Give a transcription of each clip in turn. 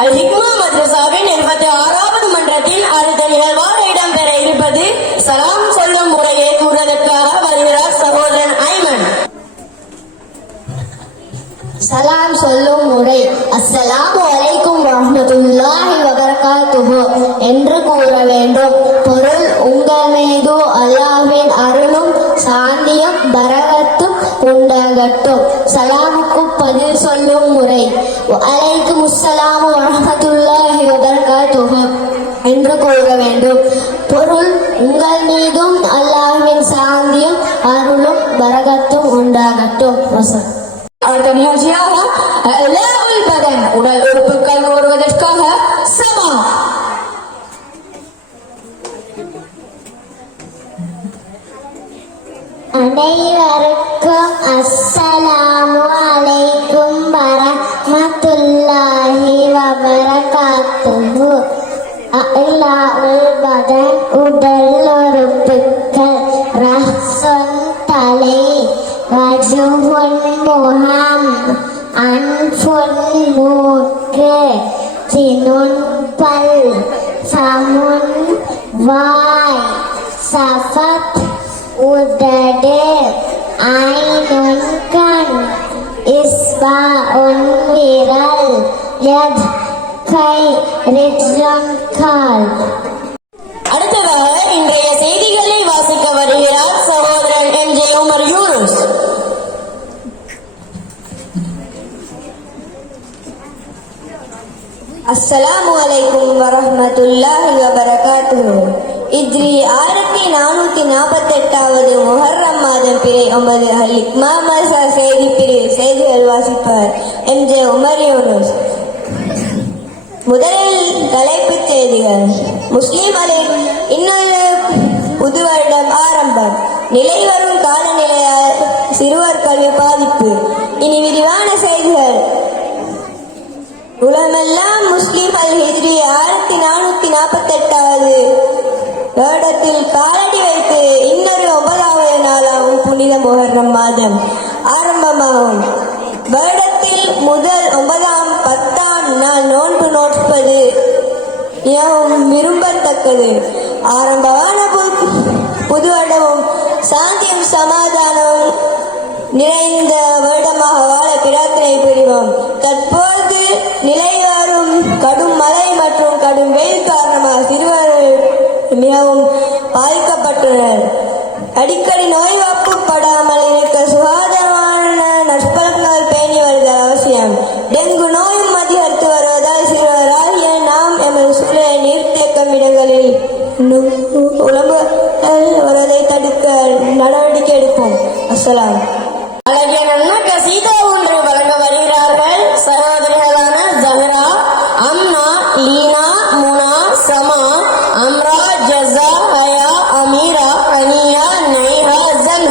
அல் ஹிக்மா மத்ரஸாவின் 86வது மன்றத்தில் அடுத்த நிகழ்வாக இடம்பெற இருப்பது சலாம் சொல்லும் முறையை கூறுவதற்காக வருகிறார் சகோதரன் ஐமன். சலாம் சொல்லும் முறை. அஸ்ஸலாமு அலைக்கும் வரஹ்மத்துல்லாஹி வபரகாத்துஹு என்று கூற வேண்டும். பொருள்: உங்கள் மீது அல்லாஹ்வின் அருளும் சாந்தியும் பரகத்தும் உண்டாகட்டும். சலாமுக்கு பதில் சொல்லும் முறை. அலைக்கும் அஸ்ஸலாமு வரஹ்மத்துல்லாஹி வபரகாத்துஹு என்று கூற வேண்டும். பொருள்: உங்கள் மீதும் அல்லாஹ்வின் சாந்தியும் அருளும் பரகத்தும் உண்டாகட்டும். அடுத்த நிகழ்ச்சியாக அலாஉல் பதன், உடல் உறுப்புகள் கூறுவதற்காக சமா. அனைவருக்கும் அஸ்ஸலாமு அலைக்கும் வரஹ்மத்துல்லாஹி வபரகாத்துஹு. அலாஉல் பதன் உடல் உறுப்புகள். ரஹ்சுன் தலை, வஜுஹுன் முகம், அன்ஃபுன் மூக்கு, சினுன் பல், ஃபமுன் வாய், சஃபத் உதடு, ஐனுன் கண், இஸ்பாஉன் விரல், யத் கை, ரிஜ்லுன் கால். அடுத்ததாக இன்றைய செய்திகளை வாசிக்க வருகிறார் சகோதரன் எம்.ஜே. உமர் யூனுஸ். அஸ்ஸலாமு அலைக்கும் வரஹ்மத்துல்லாஹி வபரகாத்துஹு. இஜ்ரி 1448வது முஹர்ரம் மாதம் பிறை 9 அல் ஹிக்மா மதரஸா செய்தி பிரிவு. செய்திகள் வாசிப்பார் எம்.ஜே. உமர் யூனுஸ். முதலில் தலைப்புச் செய்திகள். முஸ்லிம்களின் இன்னொரு புது வருடம் ஆரம்பம். நிலை வரும் காலநிலையால் சிறுவர் கல்வி பாதிப்பு. இனி விரிவான செய்திகள். உலகமெல்லாம் முஸ்லிம்கள் ஹிஜ்ரி 1448வது வருடத்தில் காலடி வைத்து இன்னொரு 9வது நாளாகும் புனித முஹர்ரம் மாதம் ஆரம்பமாகும். வருடத்தில் முதல் 9ஆம் 10ஆம் நாள் நோன்பு நோட்பது மிகவும் விரும்பத்தக்கது. ஆரம்பமான புது வருடமும் சாந்தியும் சமாதானமும் நிறைந்த வருடமாக வாழ பிரார்த்தனை புரிவோம். தற்போது நிலை வரும் கடும் மழை மற்றும் கடும் வெயில் காரணமாக சிறுவர்கள் மிகவும் பாதிக்கப்பட்டுள்ளனர். அடிக்கடி நோய்வாய்ப்படாமல் இருக்க சுகாதாரமான நற்பழக்கங்கள் பேணி வருதல் அவசியம். டெங்கு நோயும் அதிகரித்து வருவதால் சிறுவராகிய நாம் எமது சூழலை நீர்த்தேக்கம் இடங்களில் வருவதை தடுக்க நடவடிக்கை எடுப்போம். அஸ்ஸலாம். அழகிய நன்மை கசீதா ஒன்று வழங்க வருகிறார்கள் சகோதரிகளான ஜஹரா, அம்னா, லீனா, முனா, சமா, அம்ரா, ஜஸா, ஹயா, Ameera, அனியா, நைஹா, ஜன்ஹா.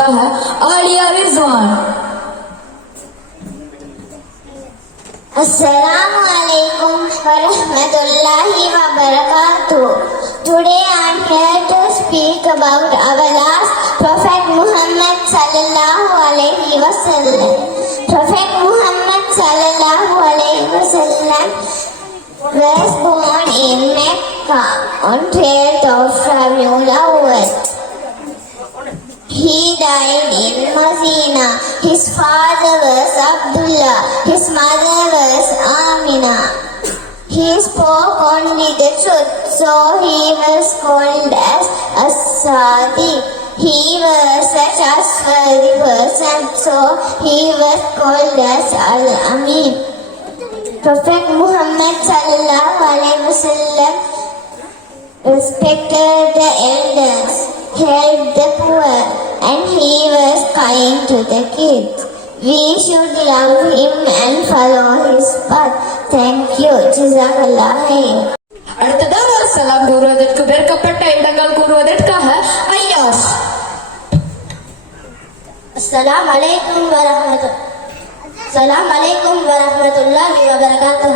கூறுவதற்காக Alia Rizwan. Assalamu alaikum wa rahmatullahi wa barakatuh. Today I am here to speak about our last Prophet Muhammad sallallahu alaihi wasallam. Prophet Muhammad sallallahu alaihi wasallam was born in Mecca on 12th of Rabiul Awwal. He died in Medina. His father was Abdullah. His mother was Amina. He spoke only the truth, so he was called as As-Sadiq. He was a trustworthy person, so he was called as Al-Amin. Prophet Muhammad sallallahu alaihi wasallam respected the elders, helped the poor, and he was kind to the kids. We should love him and follow his path. Thank you. Jazakallah khair. அடுத்ததாக சலாம் கூறுவதற்கு பெருக்கப்பட்ட இடங்கள் கூறுவதற்காக Ayaz. Assalamu alaikum wa rahmatullahi. Assalamu alaikum wa rahmatullahi wa barakatuh.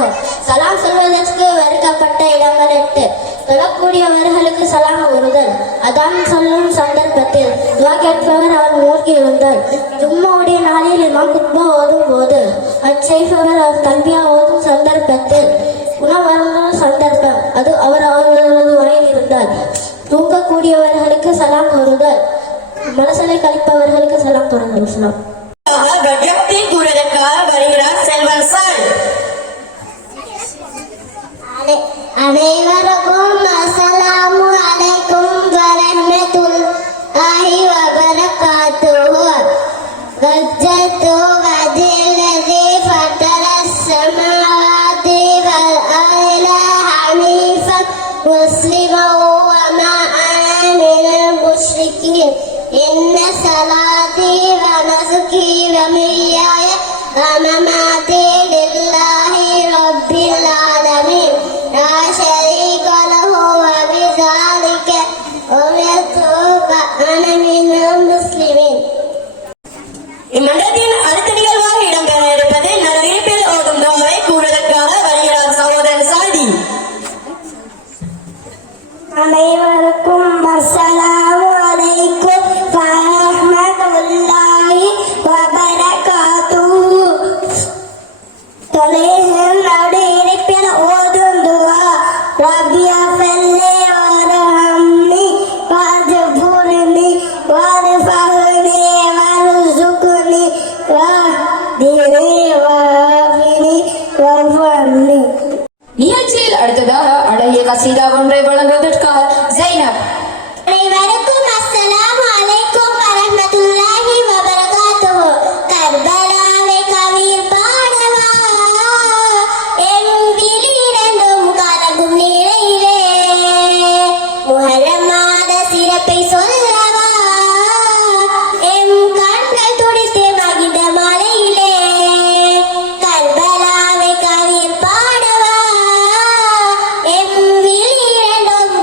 சலாம் சொல்வதற்கு வெறுக்கப்பட்ட இடங்கள் 8. சொல்லக்கூடியவர்களுக்கு சலாம் கூறுதல், அதான் சொல்லும் சந்தர்ப்பத்தில் துவா கேட்பவர் அவர் மூழ்கி இருந்தால், ஜும்மாவுடைய நாளில் இமாம் குத்பா ஓதும் போது அச்செய்பவர் அவர் தல்பியா ஓதும் சந்தர்ப்பத்தில், உணவருந்தும் சந்தர்ப்பம் அது அவர் அவர்களது உரையில் இருந்தால், தூங்கக்கூடியவர்களுக்கு சலாம் கூறுதல், மனசலை கழிப்பவர்களுக்கு சலாம் கூறுதல். கட்லத்தில் கூறுவதற்காக வருகிறார் செல்வன் சார். அனைவருக்கும் அஸ்ஸலாமு அலைக்கும் வரஹ்மத்துல்லாஹி வபரகாத்துஹு. வஜ்ஜத்து வஜ்ஹல்லதி ஃபத்தரஸ் ஸமாவாதி வல் அர்த ஹனீஃபன் முஸ்லிமன் வ மா அன மினல் முஷ்ரிகீன். இன்ன ஸலாத்தி வ நுஸுகி வ மஹ்யாய வ மமாத்தி லில்லாஹி ரப்பில் ஆலமீன். لا شريك له وبذلك أمرت وأنا من المسلمين. இம்மண்டலத்தின் அடுத்த நிகழ்வாக இடம்பெற இருப்பது நரவேப்பில் ஓதும் துவாவை கூறுவதற்காக வருகிறார் சகோதரன் சாதி. அனைவருக்கும் அஸ்ஸலாமு அலைக்கும் வரஹ்மத்துல்லாஹி வபரகாத்துஹு. தொலைவில் நடு இருப்பில் ஓதும் துவா, ரப்பி அஃபிர்லி வர்ஹம்னி வஜ்புர்னி வர்ஃபஹ்னி வர்ஸுக்னி வஹ்தினி வஆஃபினி வர்ஃபம்னி. நிகழ்ச்சியில் அடுத்ததாக அழகிய கசீதா ஒன்றை வழங்குவதற்காக ஜைனப். அனைவருக்கும் அஸ்ஸலாமு அலைக்கும் வரஹ்மத்துல்லாஹி வபரகாத்துஹு. கர்பலாவை கவியில் பாடவா, என் விழிரண்டும் கலங்கும் நிலையிலே, முஹர்ரம் மாத சிறப்பை சொல்லவா, எம் கண்கள் துடித்து மகிழ்ந்த மலையிலே. கர்பலாவை கவியில் பாடவா, எம் விழிரண்டும்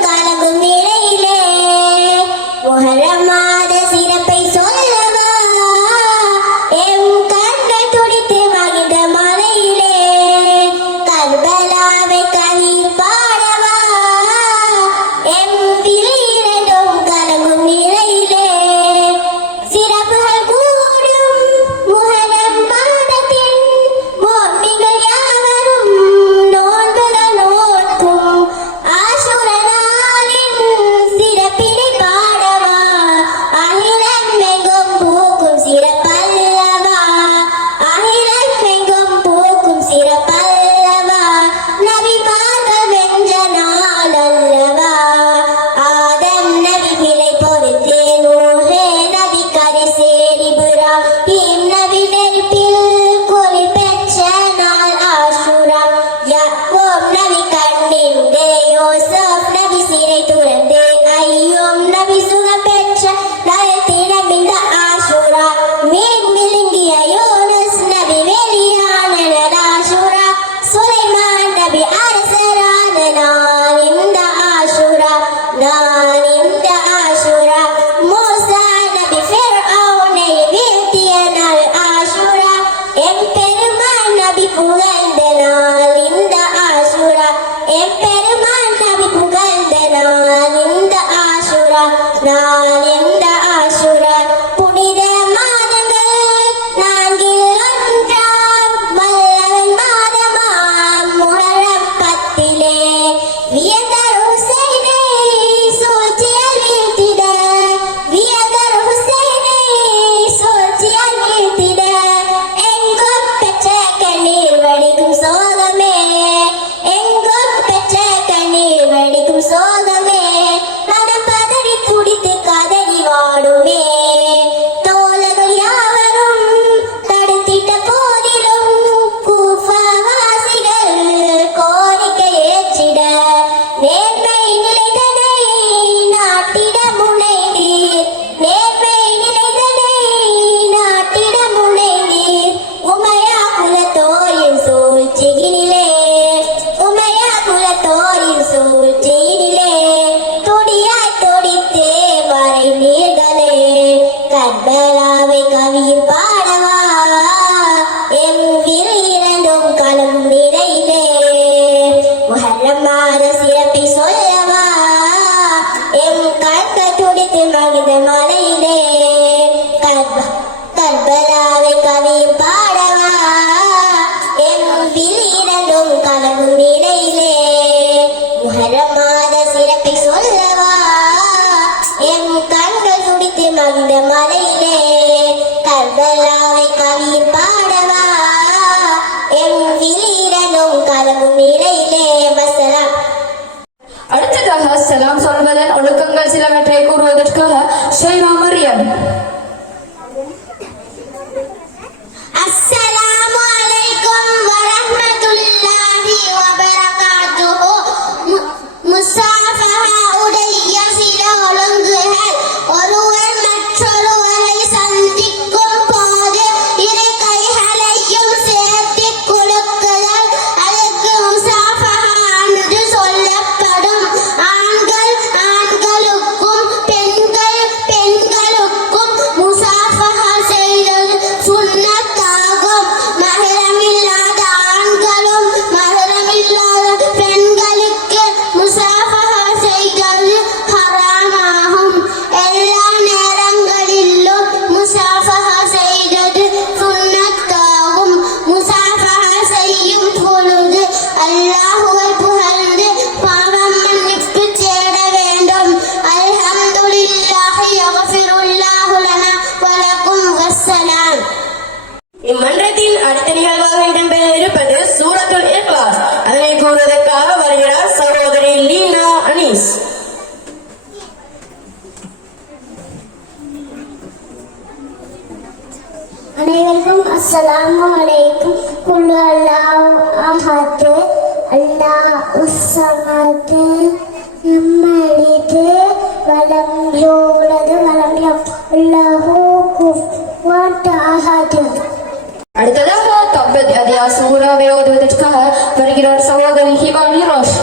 அஸ்ஸலாமு அலைக்கும் குல் அல்லாஹு அஹத் அல்லாஹு ஸமத் நம்மளிது வலம் யூலது வலம் அல்லாஹு குஃபுவன் அஹத். அடுத்ததாக தப்பத் அதியா சூறாவை ஓதுவதற்காக வருகிறார் சகோதரி ஹிவானி ரோஷ்.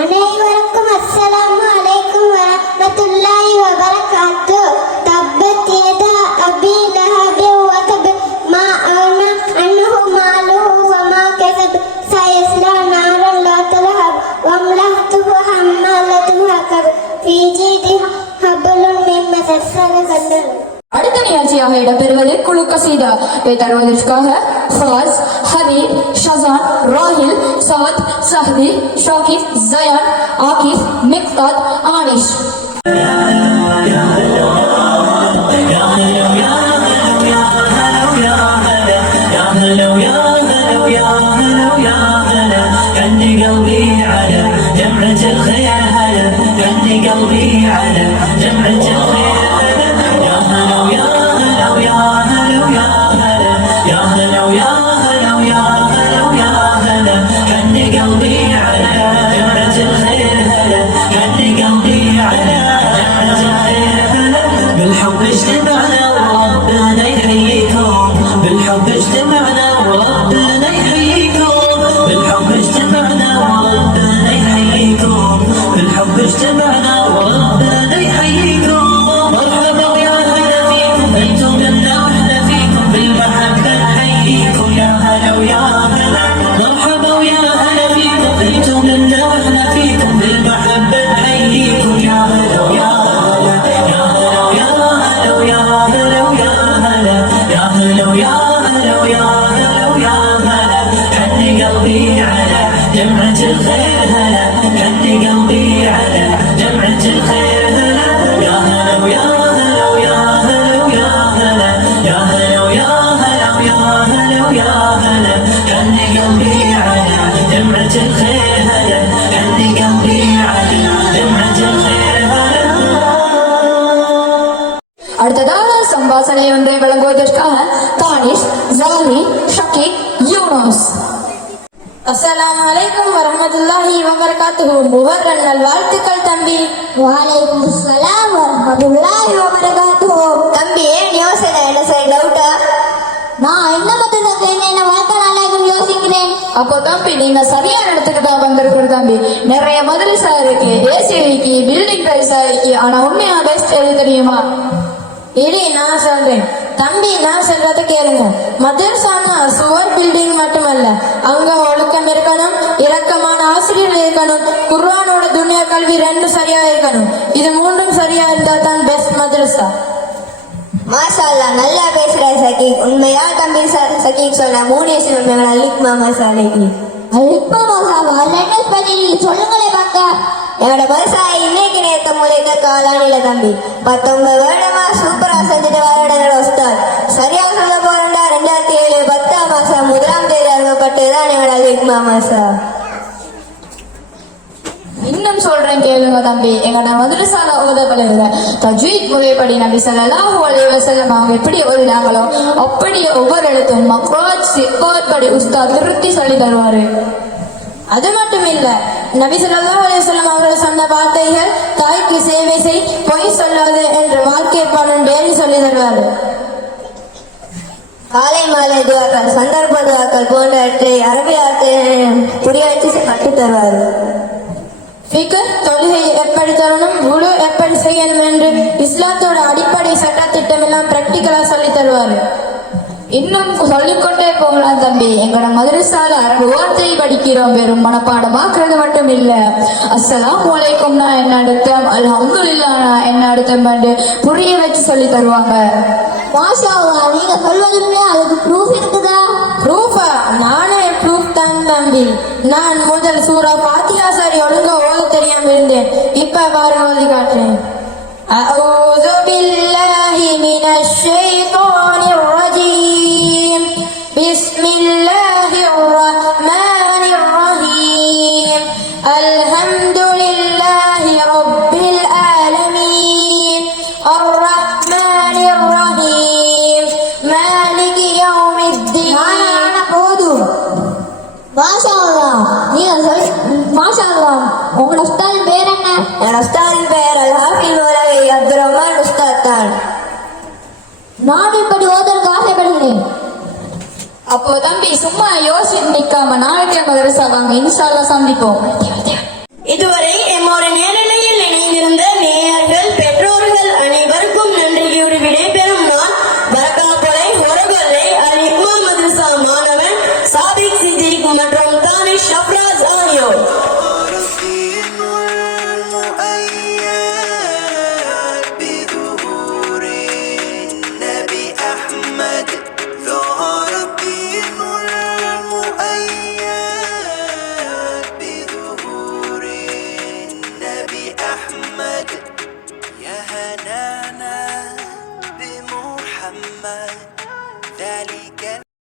அனைவருக்கும் அஸ்ஸலாமு அலைக்கும் வரஹ்மத்துல்லாஹி வபரகாத்து. தப்பத் யதா அபி லஹப் வ தப் மா அக்னா அன்ஹு மாலுஹு வ மா கஸப் சயஸ்லா நாரன் ذات لهب وامرأته حمالة الحطب في جيدها حبل من مسد. அடுத்த நிகழ்ச்சியாக இடம்பெறுவது குழு கசீதா. இதை தருவதற்காக ஃபாஸ், ஹபீப், ஷசான், ராஹில், சாத், சஹதி, ஷாகிப், ஜயான், ஆகிப், மிக்தாத், ஆனிஷ். بالحب اجتمعنا وربنا يحييكم بالحب اجتمعنا وربنا يحييكم بالحب اجتمعنا وربنا يحييكم بالحب اجتمعنا وربنا يحييكم مرحبا يا هلا فيكم انتم منا واحنا فيكم بالمحبة نحييكم يا هلا ويا هلا مرحبا ويا هلا فيكم انتم منا واحنا فيكم بالمحبة نحييكم يا هلا ويا هلا يا هلا ويا هلا ويا هلا ويا هلا يا هلا ويا هلا ويا هلا ويا هلا كني قلبي على جمعة الخير هلا كني قلبي على جمعة الخير هلا يا هلا ويا هلا ويا هلا ويا هلا يا هلا ويا هلا ويا هلا ويا هلا كني قلبي على جمعة الخير هلا كني قلبي على جمعة الخير هلا. அடுத்ததாக சம்பாசனை ஒன்றை வழங்குவதற்காக தானிஷ், ஜாலி, ஷக்கீக், யூனஸ். அஸ்ஸலாமு அலைக்கும் வரஹ்மத்துல்லாஹி வபரகாத்துஹு. முஹர்ரம் நல்வாழ்த்துக்கள் தம்பி. வலைக்கும் அஸ்ஸலாம் வரஹ்மத்துல்லாஹி வபரகாத்துஹு. தம்பி ஏன் யோசனை என்ன சார் டவுட்டா? நான் என்ன பண்றது என்ன வாழ்க்கை நாளைக்கும் யோசிக்கிறேன். அப்போ தம்பி நீங்க சரியான இடத்துக்கு தான் வந்திருக்கிற தம்பி. நிறைய மதரசா இருக்கு, ஏசி இருக்கு, பில்டிங் ரைஸா இருக்கு. ஆனா உண்மையா பெஸ்ட் எது தெரியுமா? இடி நான் சொல்றேன் தம்பி, நான் சொல்றத கேளுங்க. மதரசானா சுவர் பில்டிங் மட்டுமல்ல, அங்க ஒழுக்கம் இருக்கணும், இரக்கமான ஆசிரியர்கள் இருக்கணும், குர்ஆனோட துனியா கல்வி ரெண்டும் சரியா இருக்கணும். இது மூன்றும் சரியா இருந்தா தான் பெஸ்ட் மதரசா. மாஷா அல்லாஹ், நல்லா பேசுற சகீக். உண்மையா தம்பி சகீக் சொன்ன 3 விஷயம் அலிக் மாமா சாலைக்கு அல்பா மசாவா லெட்டஸ் பண்ணி சொல்லுங்களே பாக்க. என்னோட மனசா இன்னைக்கு நேரத்தை மூலிக்க காலானில தம்பி 19 வருடமா சூப்பரா செஞ்சுட்டு வர உஸ்தாத். சரியா சொல்ல போறா 2007 10ஆம் மாசம் 1ஆம் தேதி அறிவிக்கப்பட்டதுதான் என்னோட அலிக் மாமா சார். இன்னும் சொல்றேன் கேளுங்க தம்பி. எங்கட மதரசால ஓதப்படுகிற தஜ்வீத் முறைப்படி நபி ஸல்லல்லாஹு அலைஹி வஸல்லம் அவங்க எப்படி ஓதினாங்களோ அப்படியே ஒவ்வொரு இடத்தும் மக்ராஜ் சிஃபாத் படி உஸ்தாத் திருத்தி சொல்லி தருவாரு. அது மட்டும் இல்ல, நபி ஸல்லல்லாஹு அலைஹி வஸல்லம் அவர்கள் சொன்ன வார்த்தைகள் தாய்க்கு சேவை செய், பொய் சொல்லாது என்ற வாழ்க்கை பாடம் டெய்லி சொல்லி தருவாரு. காலை மாலை துவாக்கள், சந்தர்ப்ப துவாக்கள் போன்றவற்றை அரபியாத்தை புரிய வச்சு கற்றுத் தருவாரு. ஃபிக்ர், தொழுகையை எப்படி தரணும், வுடு எப்படி செய்யணும் என்று இஸ்லாத்தோட அடிப்படை சட்டத்திட்டம் எல்லாம் பிராக்டிகலா சொல்லி தருவாரு. இன்னும் சொல்லிக்கொண்டே போகலாம் தம்பி. எங்கட மதரசால அரபு வார்த்தை படிக்கிறோம், வெறும் மனப்பாடமாக்குறது மட்டும் இல்ல. அஸ்ஸலாமு அலைக்கும்னா என்ன அர்த்தம், அல்ஹம்துலில்லாஹ்னா என்ன அர்த்தம் என்று புரிய வச்சு சொல்லி தருவாங்க. மாஷா அல்லாஹ், நீங்க சொல்வதுமே அதுக்கு ப்ரூஃப் இருக்குதா? ப்ரூஃபா? நானே ப்ரூஃப் தான் தம்பி. நான் முதல் சூரா ஃபாத்திஹா சரி ஒழுங்கா ஓத தெரியாம இருந்தேன். இப்ப பாருங்க ஓதி காட்டுறேன். அஊது பில்லாஹி மினஷ் ஷைத்தானிர் ரஜீம். பிஸ்மில்லாஹிர் ரஹ்மானிர் ரஹீம். அல்ஹம்துலில்லாஹி ரப்பில் ஆலமீன். அர் மாஷா அல்லாஹ். நீங்க மாஷா அல்லாஹ். உங்களோட உஸ்தாதின் பேர் என்ன? என் உஸ்தாதின் பெயர் அல்-ஹாஃபில் மௌலவி அப்துல் ரஹ்மான் உஸ்தாத் தான். நான் இப்படி ஓதற்கு ஆசைப்படுகிறேன். அப்போ தம்பி சும்மா யோசிச்சு நிக்காம நாளைக்கு மதரசா வாங்க, இன்ஷா அல்லாஹ் சந்திப்போம். இதுவரை எம்மோட நேரலையில் இணைந்திருந்த நேயர்கள் பெற்றோர்கள் அனைவருக்கும் நன்றியோடு விடைபெறும் நான் பரக்காப்பளை ஒரகொல்லை அல் இக்மா மதரசா மாணவன் சாபிக் சித்திக் மற்றும் தானிஷ் ஷப்ராஸ் ஆகியோர். يا هنانا بمحمد ذلك